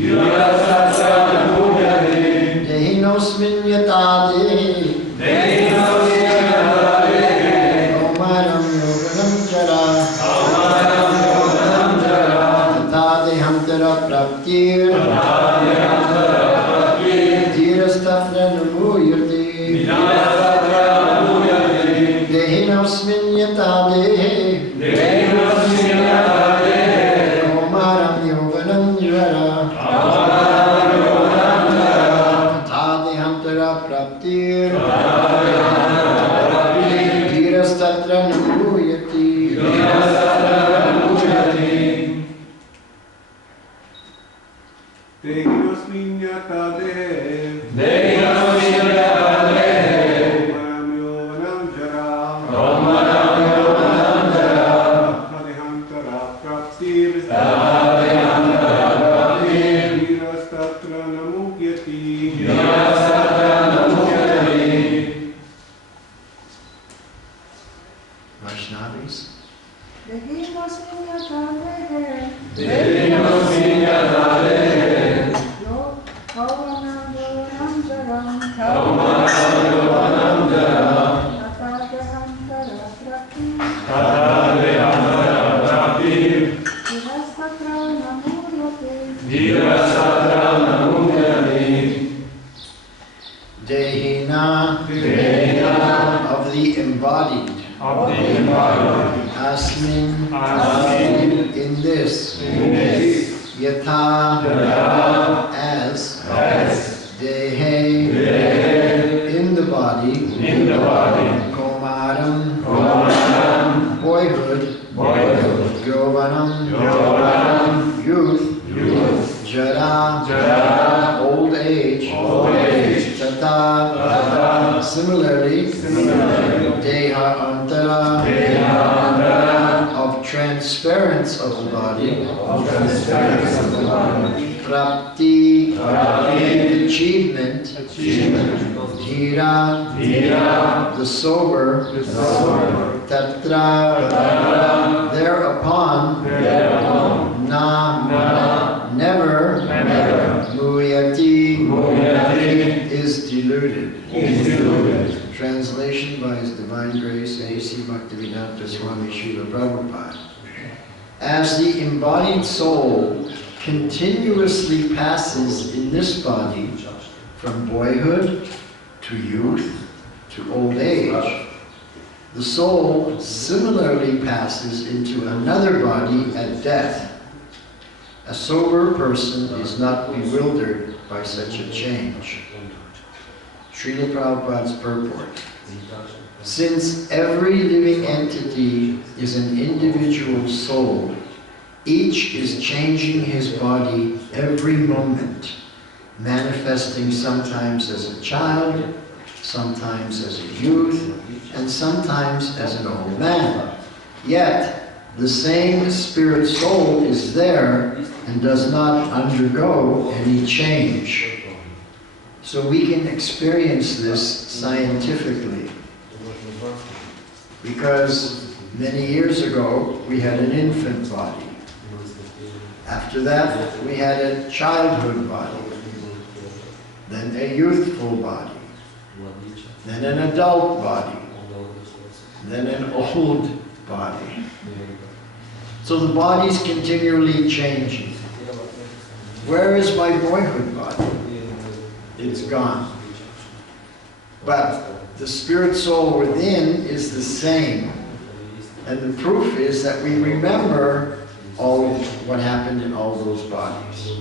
Dhirastatra namuyati. Dehinosmin yatade. Kaumaram yoganam jara. Tatadehantara praptir. Dhirastatra namuyati. Dehinosmin yatade. Kaumaram yoganam jara. Tatadehantara praptir. Dhirastatra namuyati. Vaishnavis. Dehina, of the embodied, asmin, in this, yatha, as, dehe, in the body, komaram, boyhood, yovanam, youth, jara, old age, tata, similarly, deha antara, of transference of the body, prapti, achievement, dhira, the sober, tatra, thereupon, na, never, muyati, is deluded. Translation by His Divine Grace A.C. Bhaktivedanta Swami Srila Prabhupada. As the embodied soul continuously passes in this body from boyhood to youth to old age, the soul similarly passes into another body at death. A sober person is not bewildered by such a change. Srila Prabhupada's purport. Since every living entity is an individual soul, each is changing his body every moment, manifesting sometimes as a child, sometimes as a youth, and sometimes as an old man. Yet, the same spirit soul is there and does not undergo any change. So we can experience this scientifically. Because many years ago, we had an infant body. After that, we had a childhood body. Then a youthful body. Then an adult body. Then an old body. So the body's continually changing. Where is my boyhood body? It's gone. But the spirit soul within is the same. And the proof is that we remember all of what happened in all those bodies.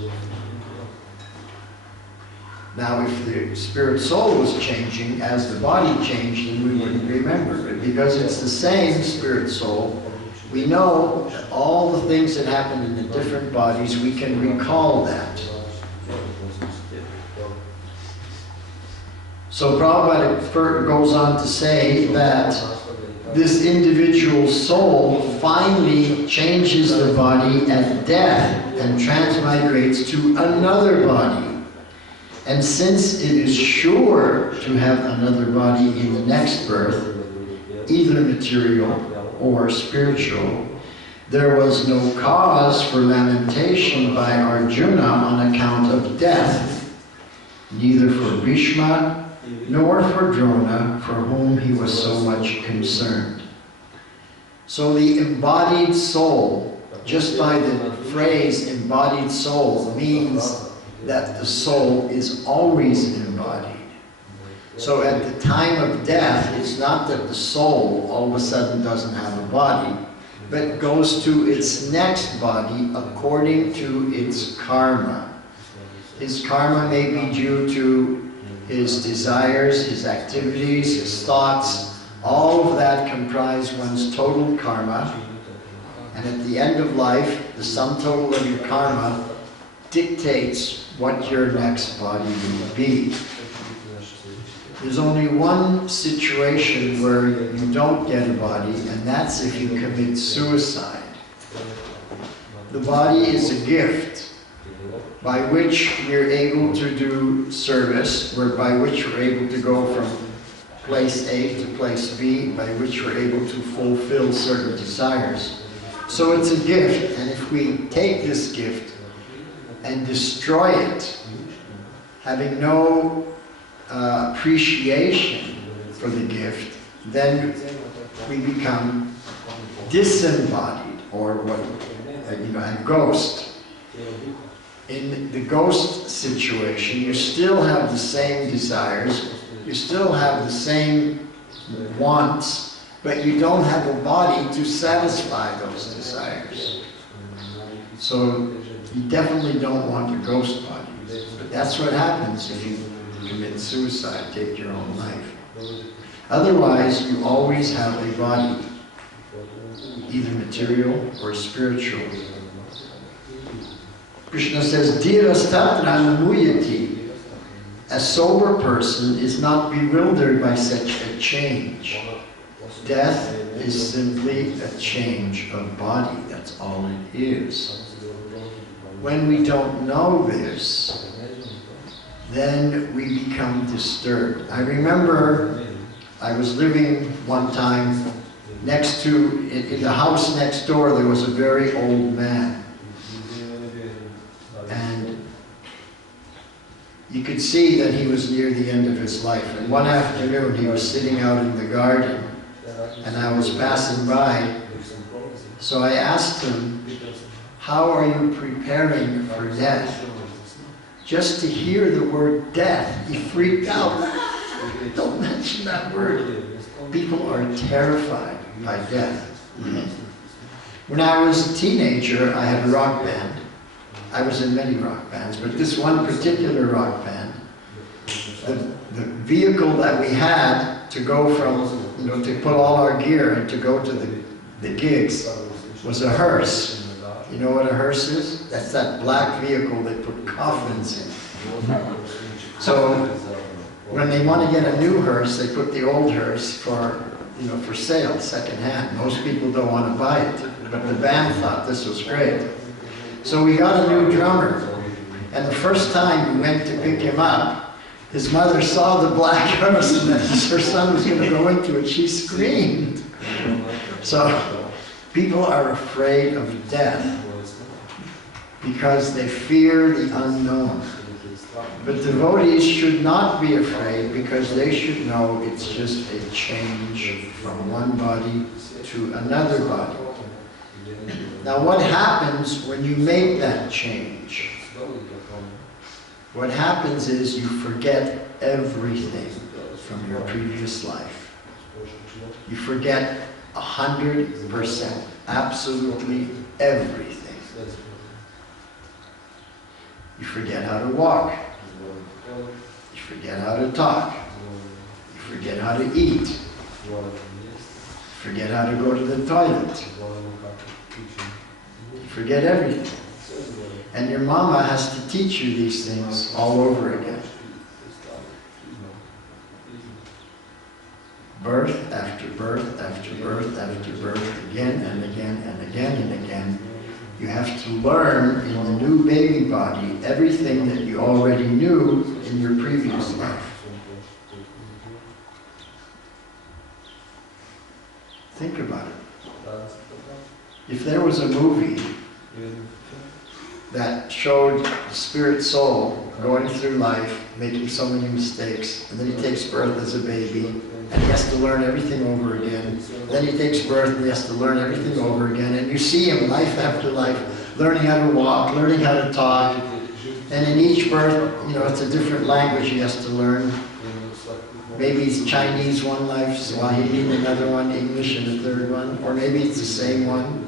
Now, if the spirit soul was changing as the body changed, then we wouldn't remember. But because it's the same spirit soul, we know that all the things that happened in the different bodies, we can recall that. So Prabhupada goes on to say that this individual soul finally changes the body at death and transmigrates to another body. And since it is sure to have another body in the next birth, either material or spiritual, There was no cause for lamentation by Arjuna on account of death, neither for Bhishma nor for Drona, for whom he was so much concerned. So the embodied soul, just by the phrase embodied soul, means that the soul is always embodied. So at the time of death, it's not that the soul all of a sudden doesn't have a body, but goes to its next body according to its karma. His karma may be due to his desires, his activities, his thoughts. All of that comprise one's total karma. And at the end of life, the sum total of your karma dictates what your next body will be. There's only one situation where you don't get a body, and that's if you commit suicide. The body is a gift by which we're able to do service, by which we're able to go from place A to place B, by which we're able to fulfill certain desires. So it's a gift, and if we take this gift and destroy it, having no appreciation for the gift, then we become disembodied, or what, a ghost. In the ghost situation, you still have the same desires, you still have the same wants, but you don't have a body to satisfy those desires. So you definitely don't want a ghost body. But that's what happens if you commit suicide, take your own life. Otherwise, you always have a body, either material or spiritual. Krishna says, Dhirastatra namuyati. A sober person is not bewildered by such a change. Death is simply a change of body. That's all it is. When we don't know this, then we become disturbed. I remember I was living one time next to, in the house next door, there was a very old man. And you could see that he was near the end of his life. And one afternoon he was sitting out in the garden and I was passing by. So I asked him, how are you preparing for death? Just to hear the word death, he freaked out. Don't mention that word. People are terrified by death. When I was a teenager, I had a rock band. I was in many rock bands, but this one particular rock band, the vehicle that we had to go from, to put all our gear and to go to the gigs was a hearse. You know what a hearse is? That's that black vehicle they put coffins in. So when they want to get a new hearse, they put the old hearse for sale, secondhand. Most people don't want to buy it, but the band thought this was great. So we got a new drummer, and the first time we went to pick him up, his mother saw the black hearse and that her son was going to go into it. She screamed. So people are afraid of death because they fear the unknown. But devotees should not be afraid because they should know it's just a change from one body to another body. Now what happens when you make that change? What happens is you forget everything from your previous life. You forget 100%, absolutely everything. You forget how to walk. You forget how to talk. You forget how to eat. You forget how to go to the toilet. You forget everything. And your mama has to teach you these things all over again. Birth after birth after birth after birth, again and again and again and again. You have to learn in the new baby body everything that you already knew in your previous life. Think about it. If there was a movie that showed the spirit soul going through life, making so many mistakes, and then he takes birth as a baby, and he has to learn everything over again. Then he takes birth and he has to learn everything over again, and you see him life after life, learning how to walk, learning how to talk, and in each birth, you know, it's a different language he has to learn. Maybe it's Chinese one life, Swahili in another one, English in the third one, or maybe it's the same one.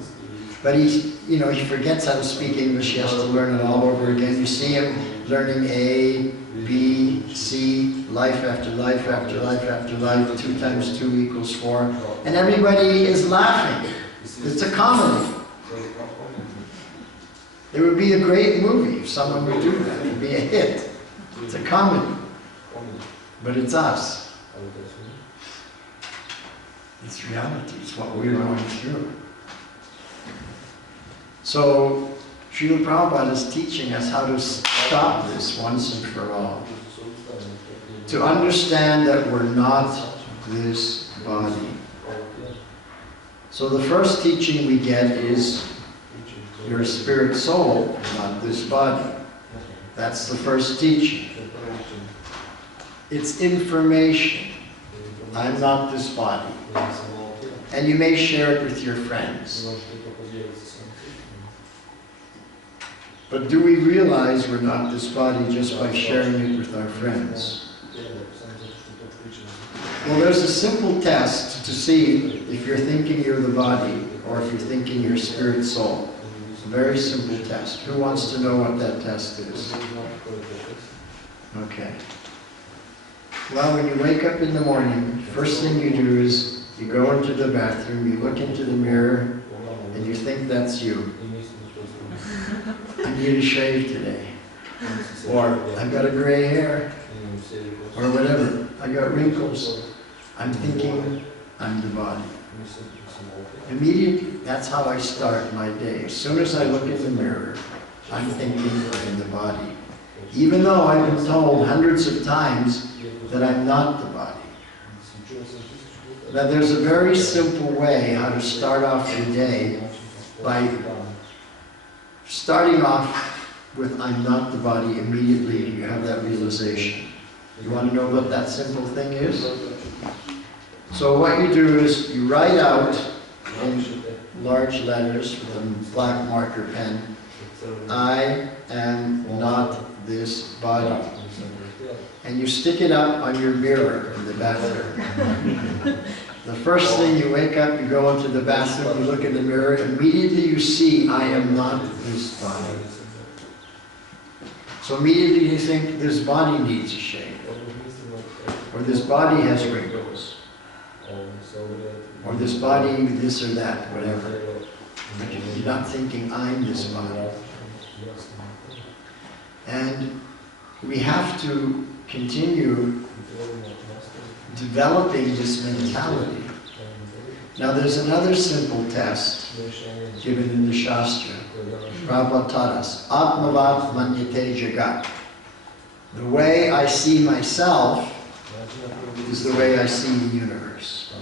But he forgets how to speak English, he has to learn it all over again. You see him learning A, B, C, life after life after life after life, 2 times 2 equals 4. And everybody is laughing. It's a comedy. It would be a great movie if someone would do that. It would be a hit. It's a comedy. But it's us. It's reality. It's what we're going through. So, Srila Prabhupada is teaching us how to stop this once and for all. To understand that we're not this body. So the first teaching we get is your spirit soul, not this body. That's the first teaching. It's information. I'm not this body. And you may share it with your friends. But do we realize we're not this body just by sharing it with our friends? Well, there's a simple test to see if you're thinking you're the body or if you're thinking you're spirit soul. It's a very simple test. Who wants to know what that test is? Okay. Well, when you wake up in the morning, first thing you do is you go into the bathroom, you look into the mirror, and you think that's you. I need a shave today. Or I've got a gray hair. Or whatever. I got wrinkles. I'm thinking I'm the body. Immediately, that's how I start my day. As soon as I look in the mirror, I'm thinking I'm the body. Even though I've been told hundreds of times that I'm not the body. Now there's a very simple way how to start off your day by starting off with I'm not the body. Immediately you have that realization. You want to know what that simple thing is? So what you do is you write out in large letters with a black marker pen, I am not this body. And you stick it up on your mirror in the bathroom. The first thing you wake up, you go into the bathroom, you look in the mirror, immediately you see, I am not this body. So immediately you think, this body needs a shave. Or this body has wrinkles. Or this body, this or that, whatever. But you're not thinking, I'm this body. And we have to continue developing this mentality. Now there's another simple test given in the Shastra. Prabhupada taught us, Atmavat Manyate Jagat. The way I see myself is the way I see the universe.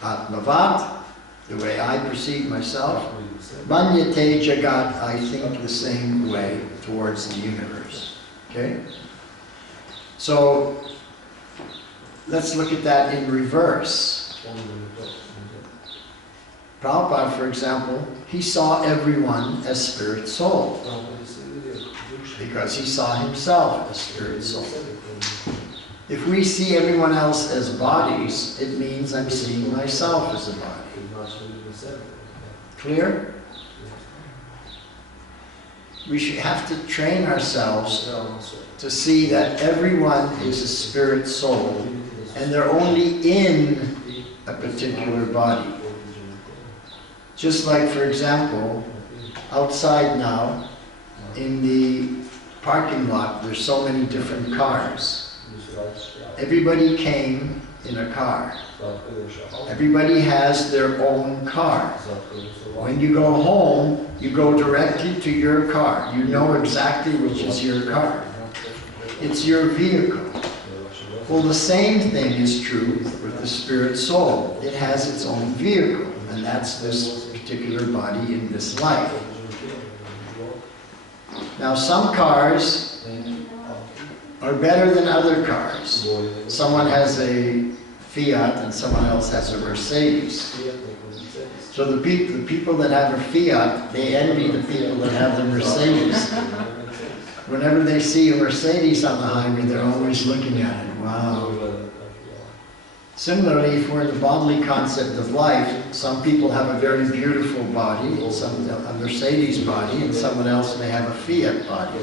Atmavat, the way I perceive myself. Manyate Jagat, I think the same way towards the universe. Okay? So, let's look at that in reverse. Prabhupada, for example, he saw everyone as spirit soul. Because he saw himself as spirit soul. If we see everyone else as bodies, it means I'm seeing myself as a body. Clear? We should have to train ourselves to see that everyone is a spirit soul, and they're only in a particular body. Just like, for example, outside now, in the parking lot, there's so many different cars. Everybody came in a car. Everybody has their own car. When you go home, you go directly to your car. You know exactly which is your car. It's your vehicle. Well, the same thing is true with the spirit soul. It has its own vehicle, and and that's this particular body in this life. Now, some cars are better than other cars. Someone has a Fiat and someone else has a Mercedes. So the people that have a Fiat, they envy the people that have the Mercedes. Whenever they see a Mercedes on the highway, they're always looking at it. Wow. Similarly, if we're in the bodily concept of life, some people have a very beautiful body, a Mercedes body, and someone else may have a Fiat body.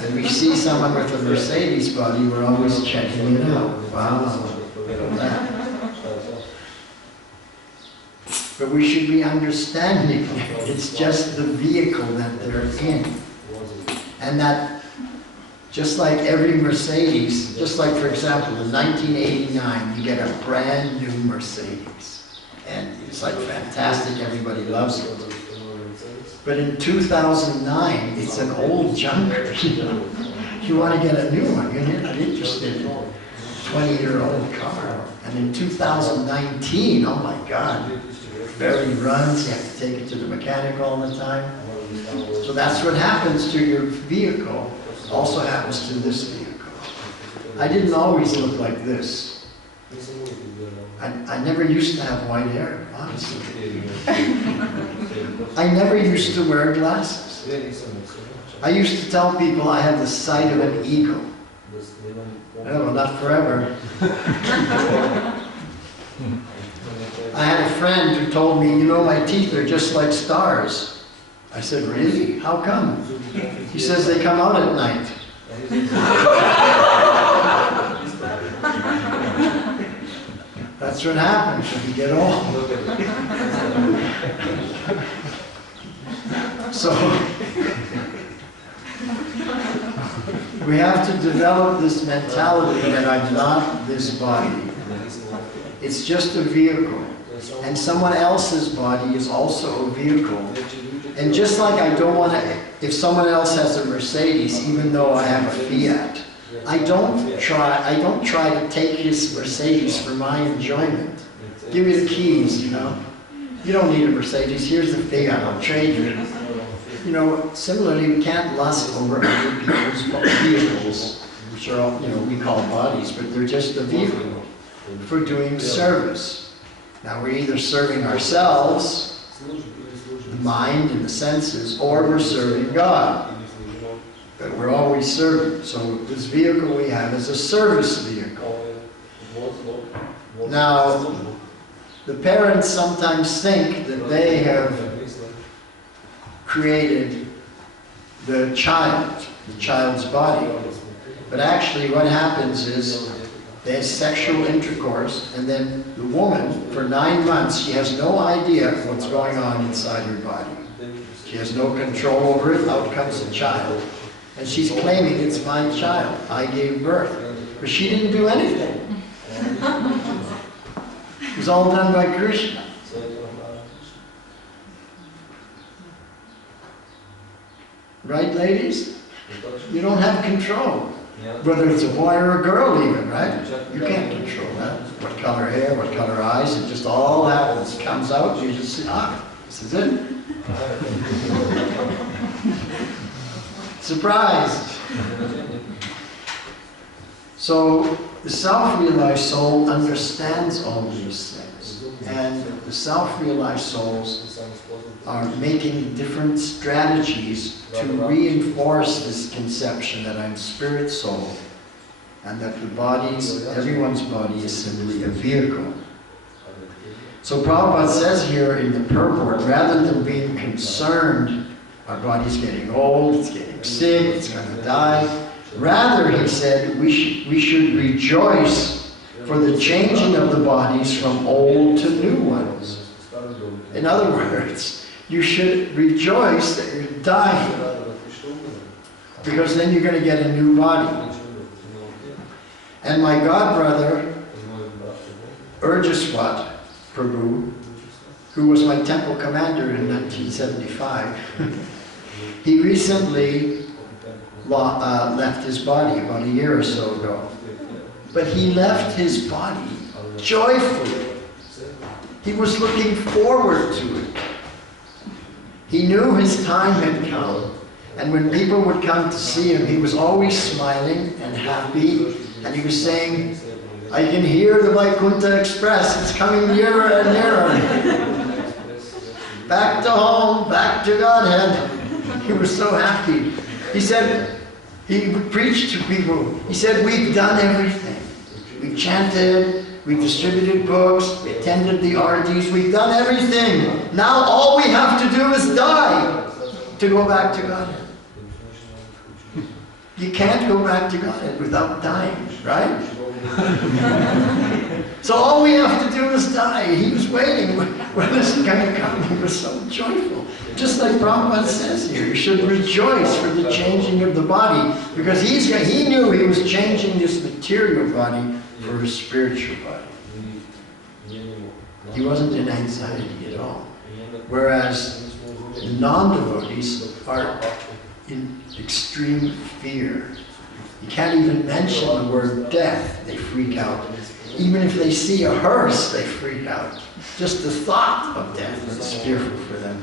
And we see someone with a Mercedes body, we're always checking it out. Wow. That. But we should be understanding it's just the vehicle that they're in. And that, just like every Mercedes, just like, for example, in 1989, you get a brand new Mercedes. And it's like fantastic, everybody loves it. But in 2009, it's an old junker, you know. You want to get a new one, you're not interested in a 20-year-old car. And in 2019, oh my God, barely runs, you have to take it to the mechanic all the time. So that's what happens to your vehicle, also happens to this vehicle. I didn't always look like this. I never used to have white hair, honestly. I never used to wear glasses. I used to tell people I had the sight of an eagle. No, not forever. I had a friend who told me, you know, my teeth are just like stars. I said, really? How come? He says they come out at night. That's what happens when you get old. So, we have to develop this mentality that I'm not this body. It's just a vehicle. And someone else's body is also a vehicle. And just like I don't want to, if someone else has a Mercedes, even though I have a Fiat, I don't try to take his Mercedes for my enjoyment. Give me the keys, you know. You don't need a Mercedes, here's the Fiat, I'll trade you. You know, similarly, we can't lust over other people's vehicles, which are all, you know, we call bodies, but they're just a vehicle for doing service. Now we're either serving ourselves, the mind and the senses, or we're serving God. But we're always serving. So this vehicle we have is a service vehicle. Now, the parents sometimes think that they have created the child's body. But actually what happens is they have sexual intercourse, and then the woman, for 9 months, she has no idea what's going on inside her body. She has no control over it. Out comes the child. And she's claiming, it's my child. I gave birth. But she didn't do anything. It was all done by Krishna. Right, ladies? You don't have control. Whether it's a boy or a girl even, right? You can't control that. What color hair, what color eyes, it just all happens. It comes out, you just say, ah, this is it. Surprise! So the self-realized soul understands all these things. And the self-realized souls are making different strategies to reinforce this conception that I'm spirit soul, and that the bodies, everyone's body is simply a vehicle. So Prabhupada says here in the purport, rather than being concerned, our body's getting old, it's getting sick, it's going to die, rather, he said, we should rejoice for the changing of the bodies from old to new ones. In other words, you should rejoice that you're dying, because then you're going to get a new body. And my godbrother, Urjaswat Prabhu, who was my temple commander in 1975, he recently left his body about a year or so ago. But he left his body joyfully. He was looking forward to it. He knew his time had come. And when people would come to see him, he was always smiling and happy. And he was saying, I can hear the Vaikuntha Express. It's coming nearer and nearer. Back to home, back to Godhead. He was so happy. He said, he would preach to people. He said, we've done everything. We've chanted, we've distributed books, we attended the orgies, we've done everything. Now all we have to do is die to go back to Godhead. You can't go back to Godhead without dying, right? So all we have to do is die. He was waiting. When is it going to come? He was so joyful. Just like Prabhupada says here, you should rejoice for the changing of the body, because he knew he was changing this material body for his spiritual body. He wasn't in anxiety at all. Whereas the non-devotees are in extreme fear. You can't even mention the word death, they freak out. Even if they see a hearse, they freak out. Just the thought of death is fearful for them.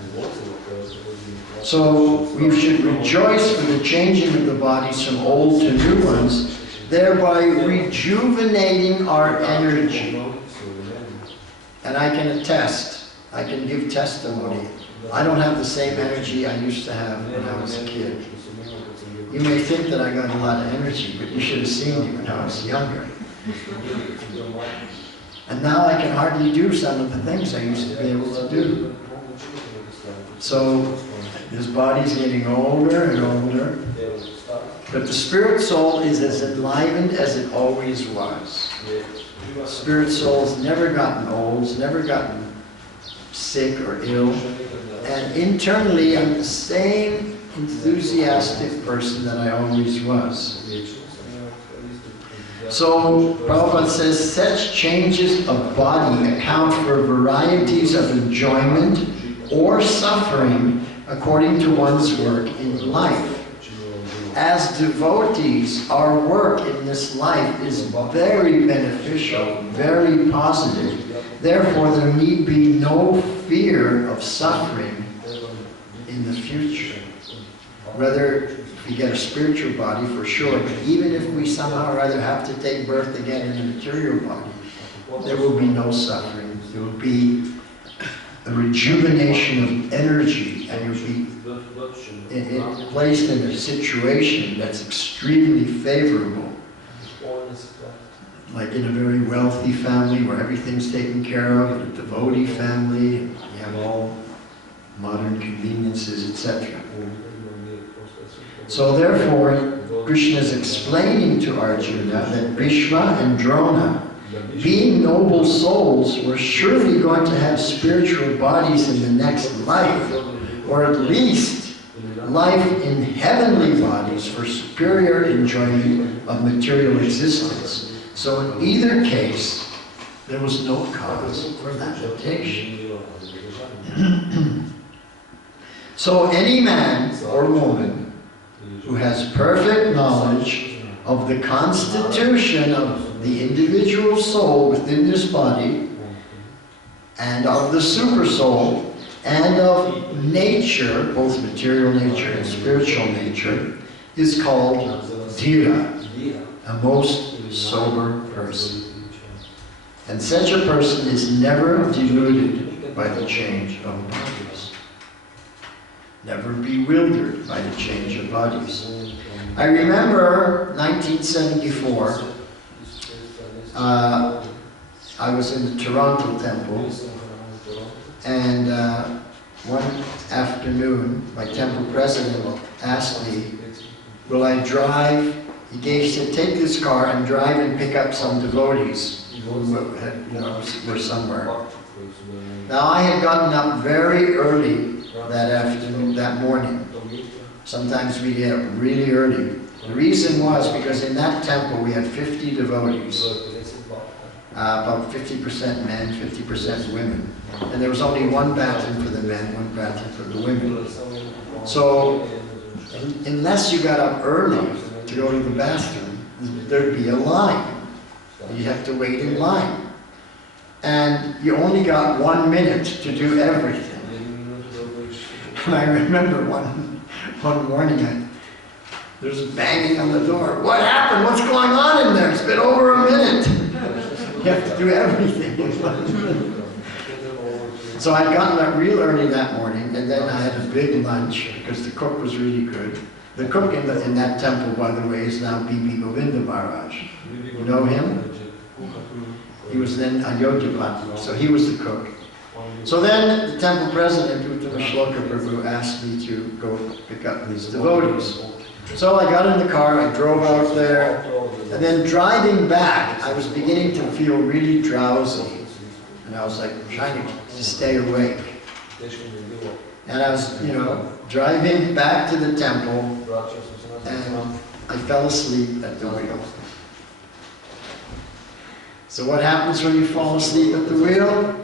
So we should rejoice for the changing of the bodies from old to new ones, thereby rejuvenating our energy. And I can attest, I can give testimony. I don't have the same energy I used to have when I was a kid. You may think that I got a lot of energy, but you should have seen me when I was younger. And now I can hardly do some of the things I used to be able to do. So his body's getting older and older, but the spirit soul is as enlivened as it always was. Spirit soul's never gotten old, it's never gotten sick or ill, and internally I'm the same enthusiastic person that I always was. So Prabhupada says, such changes of body account for varieties of enjoyment or suffering according to one's work in life. As devotees, our work in this life is very beneficial, very positive. Therefore, there need be no fear of suffering in the future. Whether we get a spiritual body, for sure, but even if we somehow or other have to take birth again in a material body, there will be no suffering. There will be a rejuvenation of energy, and you'll be placed in a situation that's extremely favorable. Like in a very wealthy family where everything's taken care of, a devotee family, and you have all modern conveniences, etc. So therefore, Krishna is explaining to Arjuna that Bhishma and Drona, being noble souls, were surely going to have spiritual bodies in the next life, or at least life in heavenly bodies for superior enjoyment of material existence. So in either case, there was no cause for lamentation. So any man or woman who has perfect knowledge of the constitution of the individual soul within this body, and of the super soul, and of nature, both material nature and spiritual nature, is called dhira, a most sober person. And such a person is never deluded by the change of bodies, never bewildered by the change of bodies. I remember 1974, I was in the Toronto temple, and one afternoon my temple president asked me, will I drive? He said, take this car and drive and pick up some devotees who were somewhere. Now I had gotten up very early that afternoon, that morning. Sometimes we get up really early. The reason was because in that temple we had 50 devotees, about 50% men, 50% women. And there was only one bathroom for the men, one bathroom for the women. So unless you got up early to go to the bathroom, there'd be a line. You'd have to wait in line. and you only got 1 minute to do everything. And I remember one morning, there's a banging on the door. What happened? What's going on in there? It's been over a minute. You have to do everything. So I'd gotten up real early that morning, and then I had a big lunch because the cook was really good. The cook in that temple, by the way, is now Bibi Govinda Maharaj. You know him? He was then Ayodhyapati, so he was the cook. So then the temple president, Uttama Shloka Prabhu, asked me to go pick up these devotees. So I got in the car, I drove out there, and then driving back, I was beginning to feel really drowsy. And I was like trying to stay awake. And I was, driving back to the temple, and I fell asleep at the wheel. So what happens when you fall asleep at the wheel?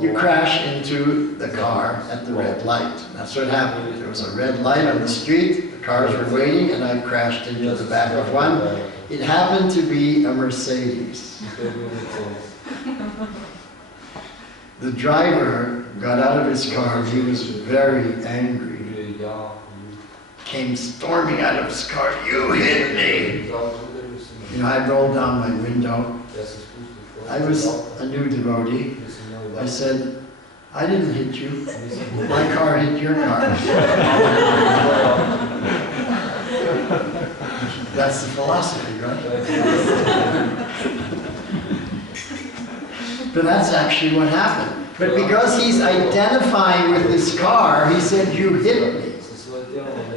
You crash into the car at the red light. That's what happened. There was a red light on the street, the cars were waiting, and I crashed into the back of one. It happened to be a Mercedes. The driver got out of his car, he was very angry. Came storming out of his car, "You hit me!" I rolled down my window. I was a new devotee. I said, "I didn't hit you. My car hit your car." That's the philosophy, right? But that's actually what happened. But because he's identifying with his car, he said, "You hit me."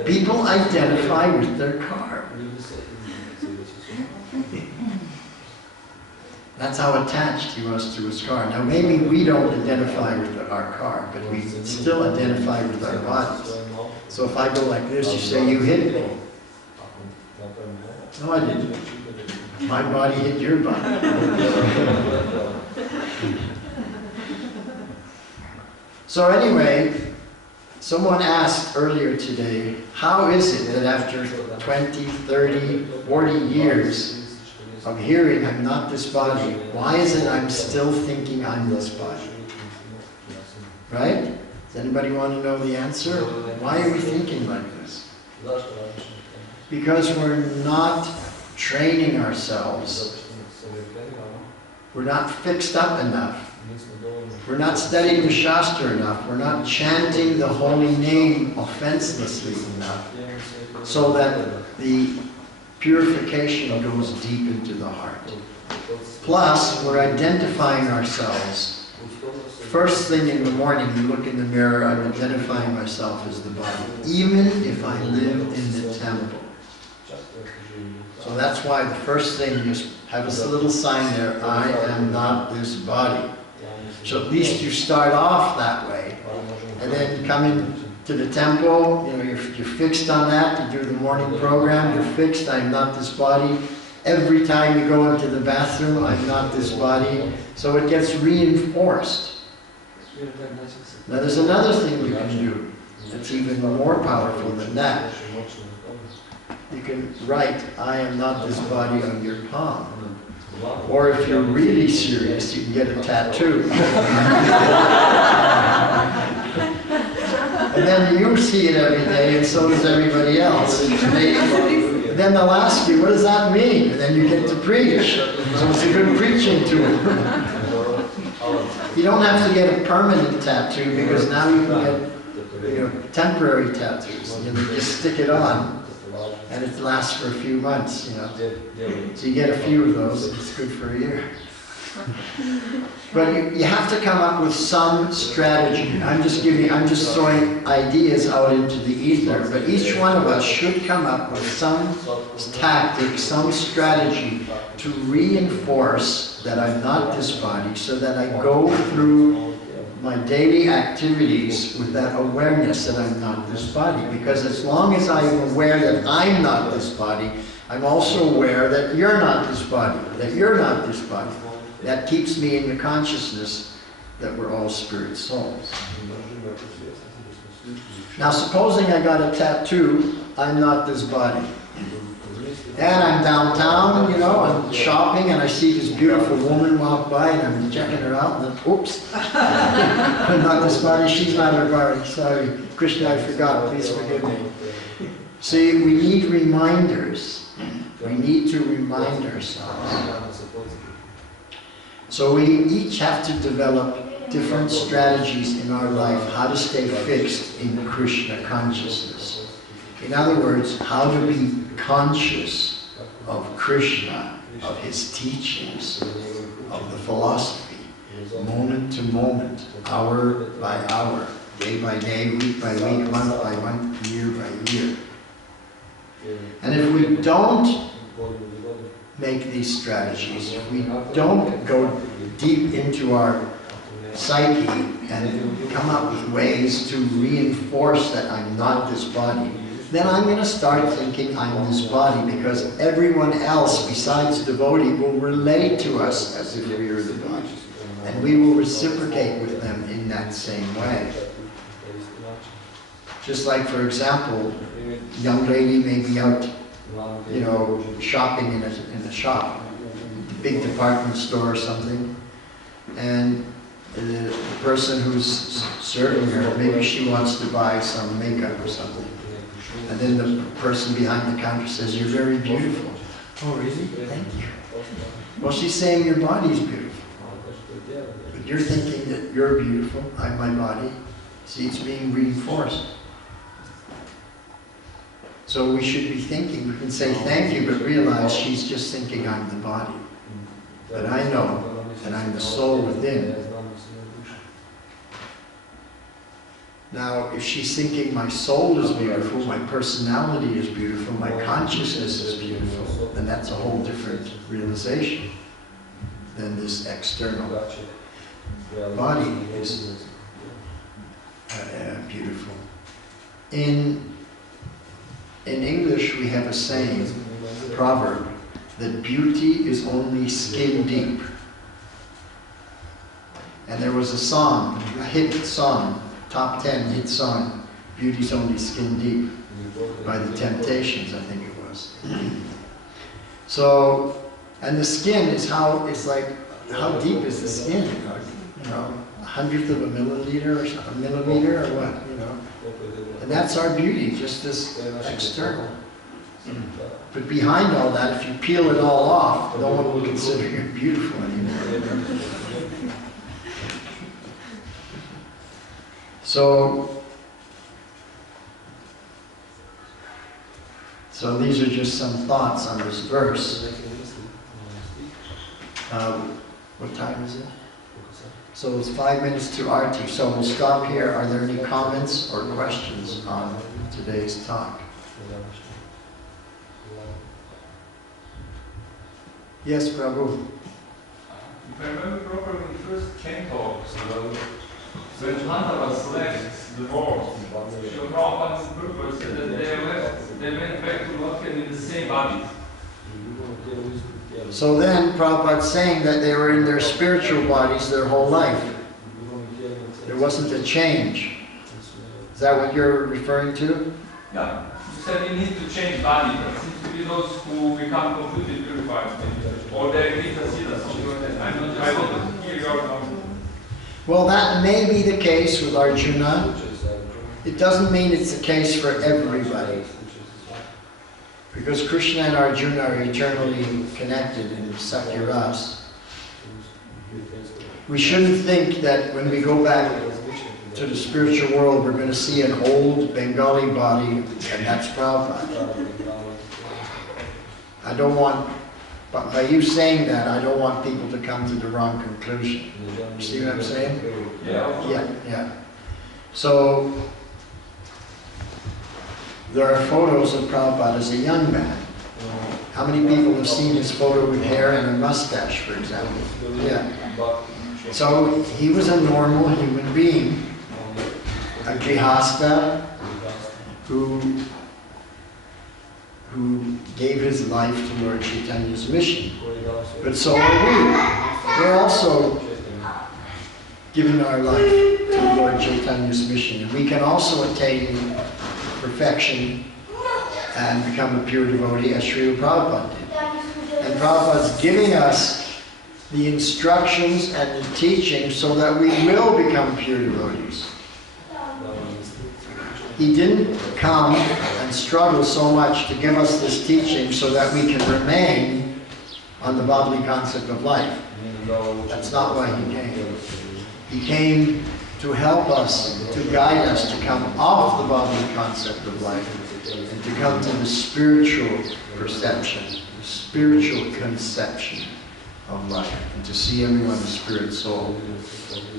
People identify with their car. That's how attached he was to his car. Now maybe we don't identify with our car, but we still identify with our bodies. So if I go like this, you say, "You hit me." No, I didn't. My body hit your body. So anyway, someone asked earlier today, how is it that after 20, 30, 40 years of hearing I'm not this body, why is it I'm still thinking I'm this body? Right? Does anybody want to know the answer? Why are we thinking like this? Because we're not training ourselves. We're not fixed up enough. We're not studying the Shastra enough. We're not chanting the holy name offenselessly enough so that the purification goes deep into the heart. Plus, we're identifying ourselves. First thing in the morning, you look in the mirror, I'm identifying myself as the body, even if I live in the temple. So that's why the first thing, you have this little sign there, "I am not this body." So at least you start off that way, and then you come into the temple, you're fixed on that, you do the morning program, you're fixed, I'm not this body. Every time you go into the bathroom, I'm not this body. So it gets reinforced. Now there's another thing you can do that's even more powerful than that. You can write, "I am not this body" on your palm. Or if you're really serious, you can get a tattoo. And then you see it every day, and so does everybody else. Then they'll ask you, "What does that mean?" And then you get to preach. So it's a good preaching tool. You don't have to get a permanent tattoo, because now you can get temporary tattoos. You just stick it on. And it lasts for a few months, So you get a few of those, it's good for a year. But you have to come up with some strategy. I'm just throwing ideas out into the ether, but each one of us should come up with some tactic, some strategy to reinforce that I'm not this body, so that I go through my daily activities with that awareness that I'm not this body. Because as long as I'm aware that I'm not this body, I'm also aware that you're not this body, that you're not this body. That keeps me in the consciousness that we're all spirit souls. Now supposing I got a tattoo, I'm not this body. And I'm downtown, you know, I'm shopping, and I see this beautiful woman walk by, and I'm checking her out, and then, oops, I'm not this body, she's not her body. Sorry, Krishna, I forgot, please forgive me. See, we need reminders. We need to remind ourselves. So we each have to develop different strategies in our life, how to stay fixed in Krishna consciousness. In other words, how to be conscious of Krishna, of his teachings, of the philosophy, moment to moment, hour by hour, day by day, week by week, month by month, year by year. And if we don't make these strategies, if we don't go deep into our psyche and come up with ways to reinforce that I'm not this body, then I'm going to start thinking I'm this body, because everyone else besides devotee will relate to us as if we are the body. And we will reciprocate with them in that same way. Just like, for example, a young lady may be out, you know, shopping in a shop, a big department store or something, and the person who's serving her, maybe she wants to buy some makeup or something. And then the person behind the counter says, "You're very beautiful." "Oh, really? Thank you." Well, she's saying your body's beautiful. But you're thinking that you're beautiful, I'm my body. See, it's being reinforced. So we should be thinking, we can say thank you, but realize she's just thinking I'm the body. But I know that I'm the soul within. Now, if she's thinking my soul is beautiful, my personality is beautiful, my consciousness is beautiful, then that's a whole different realization than this external body is beautiful. In English, we have a saying, a proverb, that beauty is only skin deep. And there was a song, a hit song, top 10 hit song, "Beauty's Only Skin Deep," by the Temptations, I think it was. So, and the skin is how, it's like, how deep is the skin? You know, 1/100 of a milliliter or something, a millimeter or what, you know? And that's our beauty, just this external. But behind all that, if you peel it all off, no one will consider you beautiful anymore. So these are just some thoughts on this verse. What time is it? So it's 5 minutes to Arti, so we'll stop here. Are there any comments or questions on today's talk? Yes, Prabhu. If I remember properly, in the first canto, when Hunter was left, divorced, Srila Prabhupada's purpose said that they went back to Lord in the same body. So then Prabhupada's saying that they were in their spiritual bodies their whole life. There wasn't a change. Is that what you're referring to? Yeah. You said you need to change body. That seems to be those who become completely purified. Or they need to see that something like that. I want to hear your comment. Well, that may be the case with Arjuna. It doesn't mean it's the case for everybody. Because Krishna and Arjuna are eternally connected in Sakyaras. We shouldn't think that when we go back to the spiritual world, we're going to see an old Bengali body, and that's Prabhupada. I don't want, but by you saying that, I don't want people to come to the wrong conclusion. You see what I'm saying? Yeah. So, there are photos of Prabhupada as a young man. How many people have seen his photo with hair and a mustache, for example? Yeah. So he was a normal human being, a grihasta who gave his life to Lord Chaitanya's mission. But so are we. We're also giving our life to Lord Chaitanya's mission. And we can also attain perfection and become a pure devotee as Srila Prabhupada did. And Prabhupada's giving us the instructions and the teaching so that we will become pure devotees. He didn't come and struggle so much to give us this teaching so that we can remain on the bodily concept of life. That's not why he came. He came to help us, to guide us, to come off the bodily concept of life and to come to the spiritual perception, the spiritual conception of life, and to see everyone as spirit soul.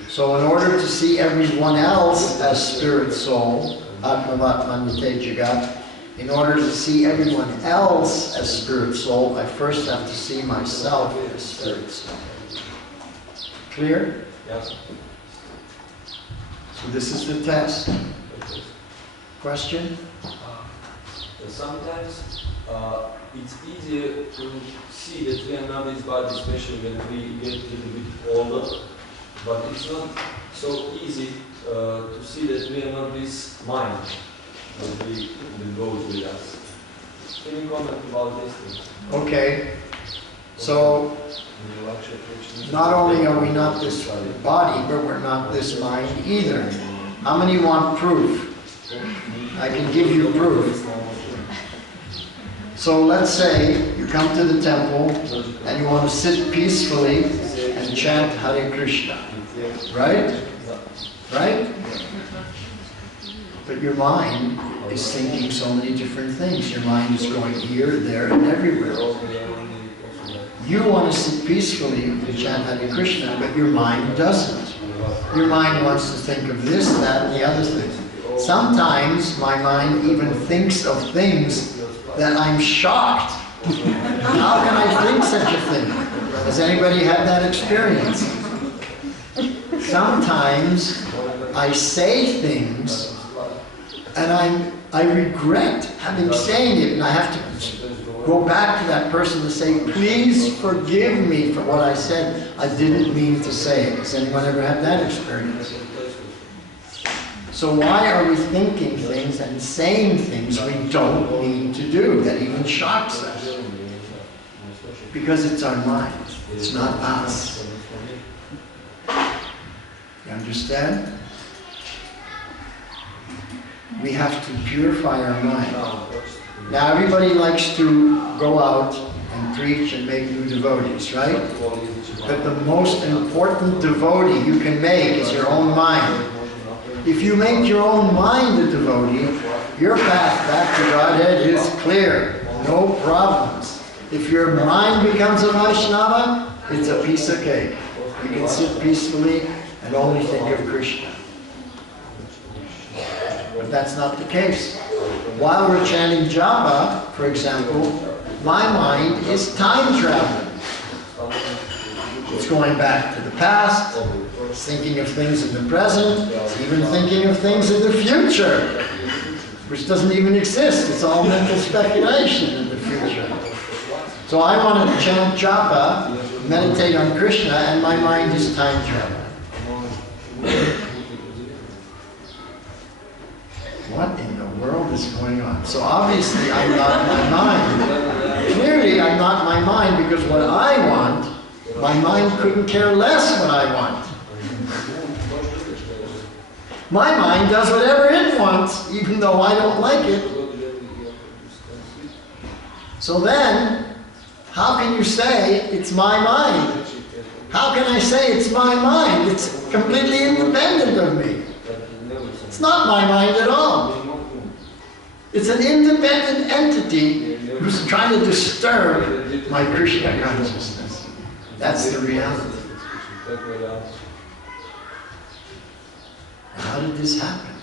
So in order to see everyone else as spirit soul, Atmavatmanite Jagat, in order to see everyone else as spirit soul, I first have to see myself as spirit soul. Clear? Yes. So this is the test. Question? Sometimes it's easier to see that we are not this body, especially when we get a little bit older. But it's not so easy to see that we are not this mind that goes with us. Can you comment about this thing? Okay. So, not only are we not this body, but we're not this mind either. How many want proof? I can give you proof. So let's say you come to the temple and you want to sit peacefully and chant Hare Krishna. Right? Right? But your mind is thinking so many different things. Your mind is going here, there, and everywhere. You want to sit peacefully and chant Hare Krishna, but your mind doesn't. Your mind wants to think of this, that, and the other thing. Sometimes my mind even thinks of things that I'm shocked. How can I think such a thing? Has anybody had that experience? Sometimes I say things and I regret having saying it, and I have to go back to that person to say, please forgive me for what I said. I didn't mean to say it. Has anyone ever had that experience? So why are we thinking things and saying things we don't need to do that even shocks us? Because it's our mind. It's not us. You understand? We have to purify our mind. Now everybody likes to go out and preach and make new devotees, right? But the most important devotee you can make is your own mind. If you make your own mind a devotee, your path back to Godhead is clear. No problems. If your mind becomes a Vaishnava, it's a piece of cake. You can sit peacefully and only think of Krishna. But that's not the case. While we're chanting japa, for example, my mind is time traveling. It's going back to the past, it's thinking of things in the present, it's even thinking of things in the future, which doesn't even exist. It's all mental speculation in the future. So I want to chant japa, meditate on Krishna, and my mind is time traveling. What in the world is going on? So obviously I'm not my mind. Clearly I'm not my mind, because what I want, my mind couldn't care less what I want. My mind does whatever it wants, even though I don't like it. So then, how can you say it's my mind? How can I say it's my mind? It's completely independent of me. It's not my mind at all. It's an independent entity who's trying to disturb my Krishna consciousness. That's the reality. How did this happen?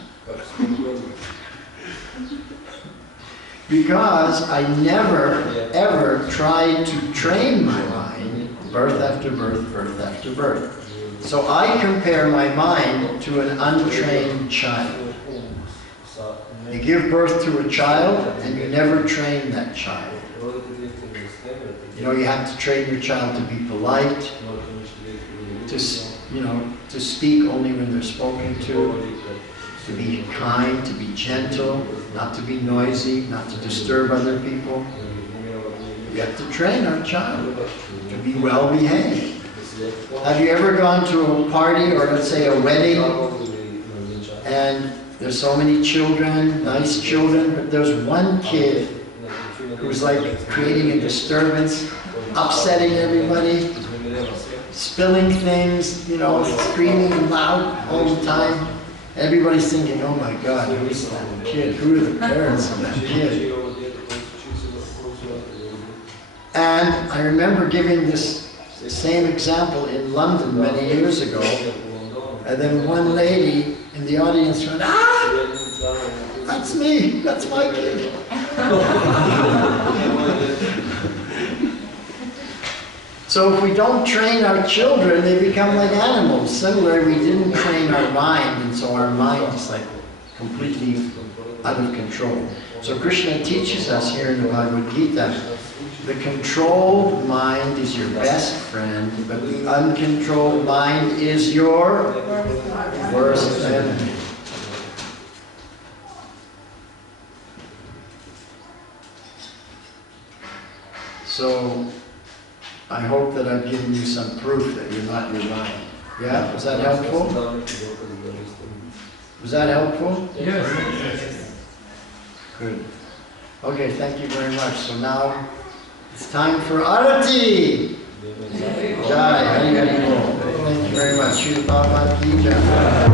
Because I never, ever tried to train my mind, birth after birth, birth after birth. So I compare my mind to an untrained child. You give birth to a child and you never train that child. You know, you have to train your child to be polite, to speak only when they're spoken to be kind, to be gentle, not to be noisy, not to disturb other people. We have to train our child to be well behaved. Have you ever gone to a party or let's say a wedding and there's so many children, nice children, but there's one kid who's like creating a disturbance, upsetting everybody, spilling things, you know, screaming loud all the time. Everybody's thinking, oh my God, who is that kid? Who are the parents of that kid? And I remember giving this same example in London many years ago, and then one lady in the audience went, ah, that's me, that's my kid. So if we don't train our children, they become like animals. Similarly, we didn't train our mind, and so our mind is like completely out of control. So Krishna teaches us here in the Bhagavad Gita, the controlled mind is your best friend, but the uncontrolled mind is your worst enemy. So, I hope that I've given you some proof that you're not your mind. Yeah? Was that helpful? Was that helpful? Yes. Good. Okay, thank you very much. So now, it's time for Arati! Jai, Hari Hari Bol. Thank you very much. Srila Prabhupada Ki Jai.